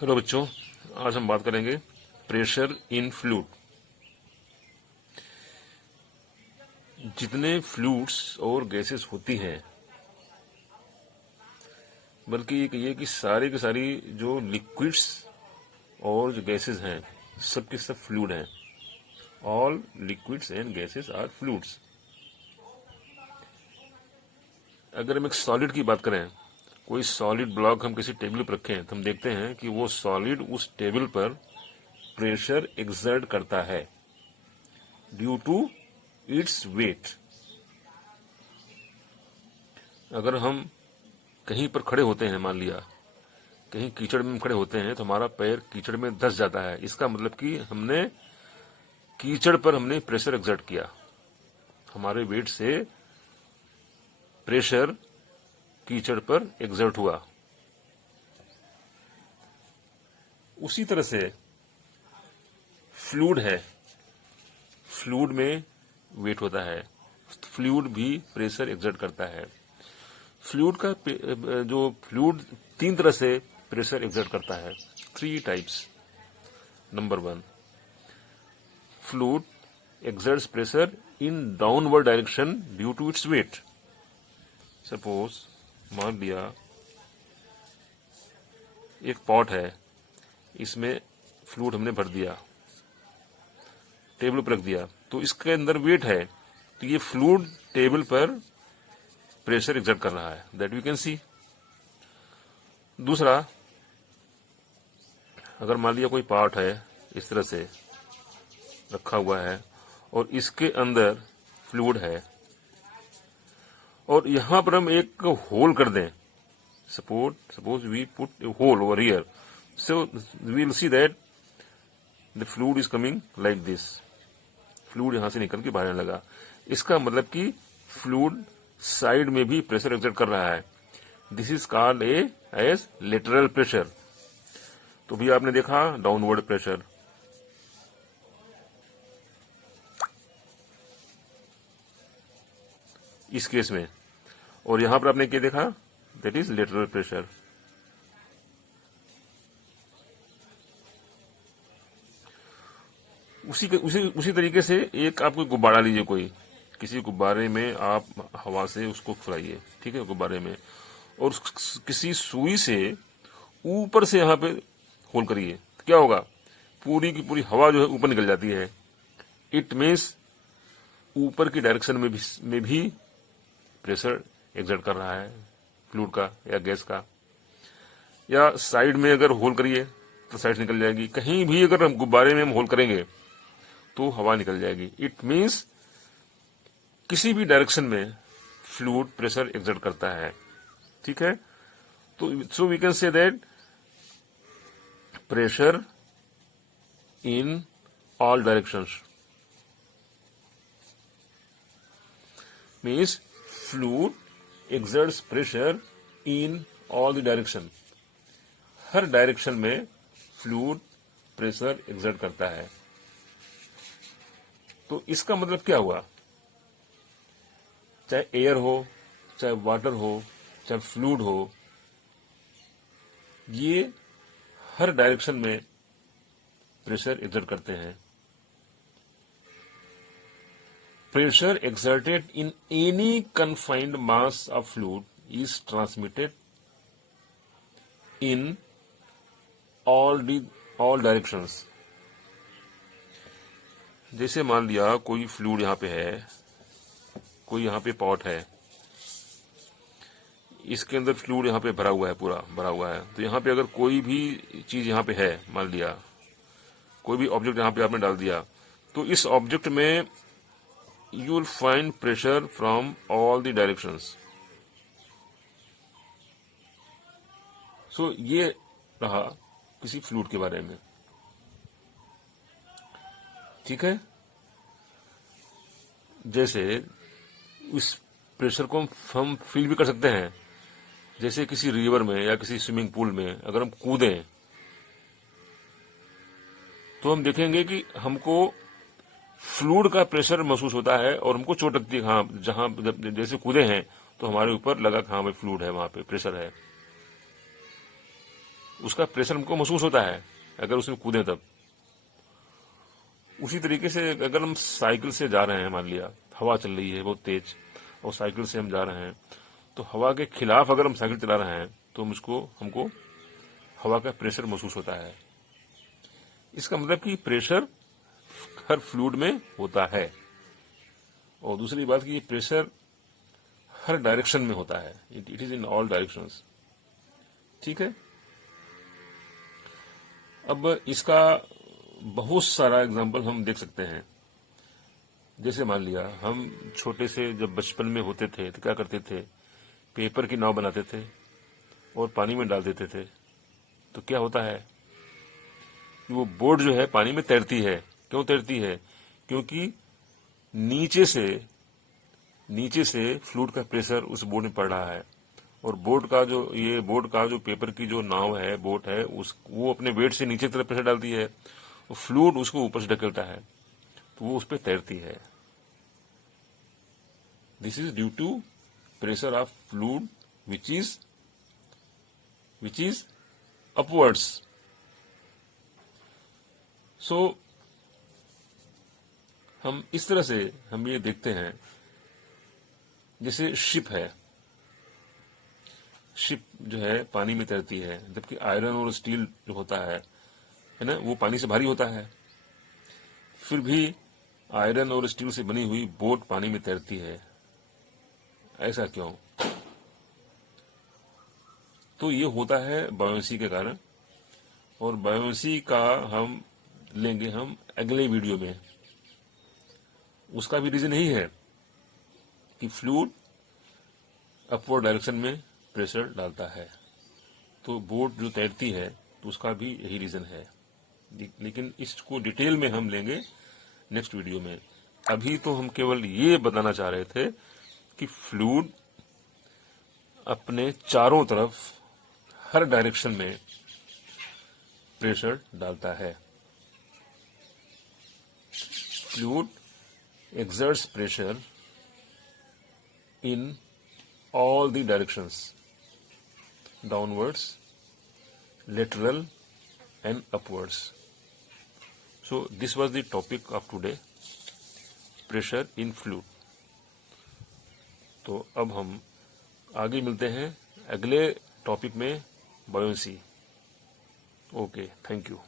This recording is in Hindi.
हेलो बच्चों, आज हम बात करेंगे प्रेशर इन फ्लूइड। जितने फ्लूइड्स और गैसेस होती हैं, बल्कि एक ये कि सारी की सारी जो लिक्विड्स और जो गैसेस हैं, सब के सब फ्लूइड हैं। All liquids and gases are fluids. अगर हम एक सॉलिड की बात करें, कोई सॉलिड ब्लॉक हम किसी टेबल पर रखें, तो हम देखते हैं कि वो सॉलिड उस टेबल पर प्रेशर एक्सर्ट करता है ड्यू टू इट्स वेट। अगर हम कहीं पर खड़े होते हैं, मान लिया कहीं कीचड़ में खड़े होते हैं, तो हमारा पैर कीचड़ में धंस जाता है। इसका मतलब कि हमने कीचड़ पर प्रेशर एक्सर्ट किया, हमारे वेट से प्रेशर कीचड़ पर एक्सर्ट हुआ। उसी तरह से फ्लूइड है, फ्लूइड में वेट होता है, फ्लूइड भी प्रेशर एक्सर्ट करता है। फ्लूइड का जो फ्लूइड तीन तरह से प्रेशर एक्सर्ट करता है, 3 types. Number 1, fluid exerts pressure in downward direction due to its weight. Suppose मान लिया एक पॉट है, इसमें फ्लूइड हमने भर दिया, टेबल पर रख दिया, तो इसके अंदर वेट है, तो ये फ्लूइड टेबल पर प्रेशर एक्सर्ट कर रहा है, दैट वी कैन सी। दूसरा, अगर मान लिया कोई पॉट है, इस तरह से रखा हुआ है और इसके अंदर फ्लूइड है, और यहां पर हम एक होल कर दें, suppose we put a hole over here, so we will see that the fluid is coming like this. Fluid यहां से निकल के बाहर आने लगा, इसका मतलब कि फ्लूइड साइड में भी प्रेशर एक्सर्ट कर रहा है। This is called as lateral pressure. तो भी आपने देखा डाउनवर्ड प्रेशर, इस केस में, और यहां पर आपने क्या देखा, दैट इज लेटरल प्रेशर। उसी तरीके से एक आपको गुब्बारा लीजिए, कोई किसी गुब्बारे में आप हवा से उसको फुलाइए, ठीक है, गुब्बारे में, और किसी सुई से ऊपर से यहां पे होल करिए, तो क्या होगा, पूरी की पूरी हवा जो है ऊपर निकल जाती है। इट मीन्स ऊपर की डायरेक्शन में भी प्रेशर एक्सर्ट कर रहा है, फ्लूइड का या गैस का। या साइड में अगर होल करिए तो साइड निकल जाएगी, कहीं भी अगर हम गुब्बारे में हम होल करेंगे तो हवा निकल जाएगी। इट मीन्स किसी भी डायरेक्शन में फ्लूइड प्रेशर एक्सर्ट करता है, ठीक है। तो so we can say that pressure in all directions means fluid exerts pressure in all the direction। हर डायरेक्शन में फ्लूइड प्रेशर एक्सर्ट करता है। तो इसका मतलब क्या हुआ, चाहे एयर हो, चाहे वाटर हो, चाहे फ्लूइड हो, ये हर डायरेक्शन में प्रेशर एक्सर्ट करते हैं। Pressure exerted in any confined mass of fluid is transmitted in all directions। जैसे मान लिया कोई फ्लूइड यहां पे है, कोई यहां पे पॉट है, इसके अंदर फ्लूइड यहां पे भरा हुआ है, पूरा भरा हुआ है। तो यहां पे अगर कोई भी चीज यहां पे है, मान लिया कोई भी ऑब्जेक्ट यहां पे आपने डाल दिया, तो इस ऑब्जेक्ट में you will find pressure from all the directions। so ये रहा किसी फ्लूइड के बारे में, ठीक है। जैसे इस प्रेशर को हम फील भी कर सकते हैं, जैसे किसी रिवर में या किसी स्विमिंग पूल में अगर हम कूदें, तो हम देखेंगे कि हमको फ्लूइड का प्रेशर महसूस होता है और हमको चोट लगती है। हाँ, जहां जैसे कूदे हैं तो हमारे ऊपर लगा कि हाँ भाई फ्लूइड है, वहां पे प्रेशर है। उसका प्रेशर हमको महसूस होता है अगर उसमें कूदें तब। उसी तरीके से अगर हम साइकिल से जा रहे हैं, मान लिया हवा चल रही है बहुत तेज और साइकिल से हम जा रहे हैं, तो हवा के खिलाफ अगर हम साइकिल चला रहे हैं तो हमको हवा का प्रेशर महसूस होता है। इसका मतलब कि प्रेशर हर फ्लूइड में होता है। और दूसरी बात कि ये प्रेशर हर डायरेक्शन में होता है, it is in all directions. ठीक है, अब इसका बहुत सारा एग्जाम्पल हम देख सकते हैं। जैसे मान लिया हम छोटे से जब बचपन में होते थे तो क्या करते थे, पेपर की नाव बनाते थे और पानी में डाल देते थे, तो क्या होता है कि वो बोट जो है पानी में तैरती है। क्यों तैरती है? क्योंकि नीचे से फ्लूइड का प्रेशर उस बोट में पड़ रहा है, और बोट का जो पेपर की जो नाव है, बोट है, वो अपने वेट से नीचे तरफ प्रेशर डालती है, फ्लूइड उसको ऊपर से ढकेलता है, तो वो उस पर तैरती है। This is due to pressure of fluid which is upwards. So हम इस तरह से हम ये देखते हैं, जैसे शिप जो है पानी में तैरती है, जबकि आयरन और स्टील जो होता है ना, वो पानी से भारी होता है। फिर भी आयरन और स्टील से बनी हुई बोट पानी में तैरती है। ऐसा क्यों? तो ये होता है बायोंसी के कारण, और बायोंसी का हम लेंगे अगले वीडियो में। उसका भी रीजन यही है कि फ्लूइड अपवर्ड डायरेक्शन में प्रेशर डालता है, तो बोट जो तैरती है तो उसका भी यही रीजन है। लेकिन इसको डिटेल में हम लेंगे नेक्स्ट वीडियो में। अभी तो हम केवल ये बताना चाह रहे थे कि फ्लूइड अपने चारों तरफ हर डायरेक्शन में प्रेशर डालता है। Fluid exerts pressure in all the directions, downwards, lateral and upwards. So this was the topic of today, pressure in fluid. तो अब हम आगे मिलते हैं अगले टॉपिक में, बायोंसी। Okay, thank you.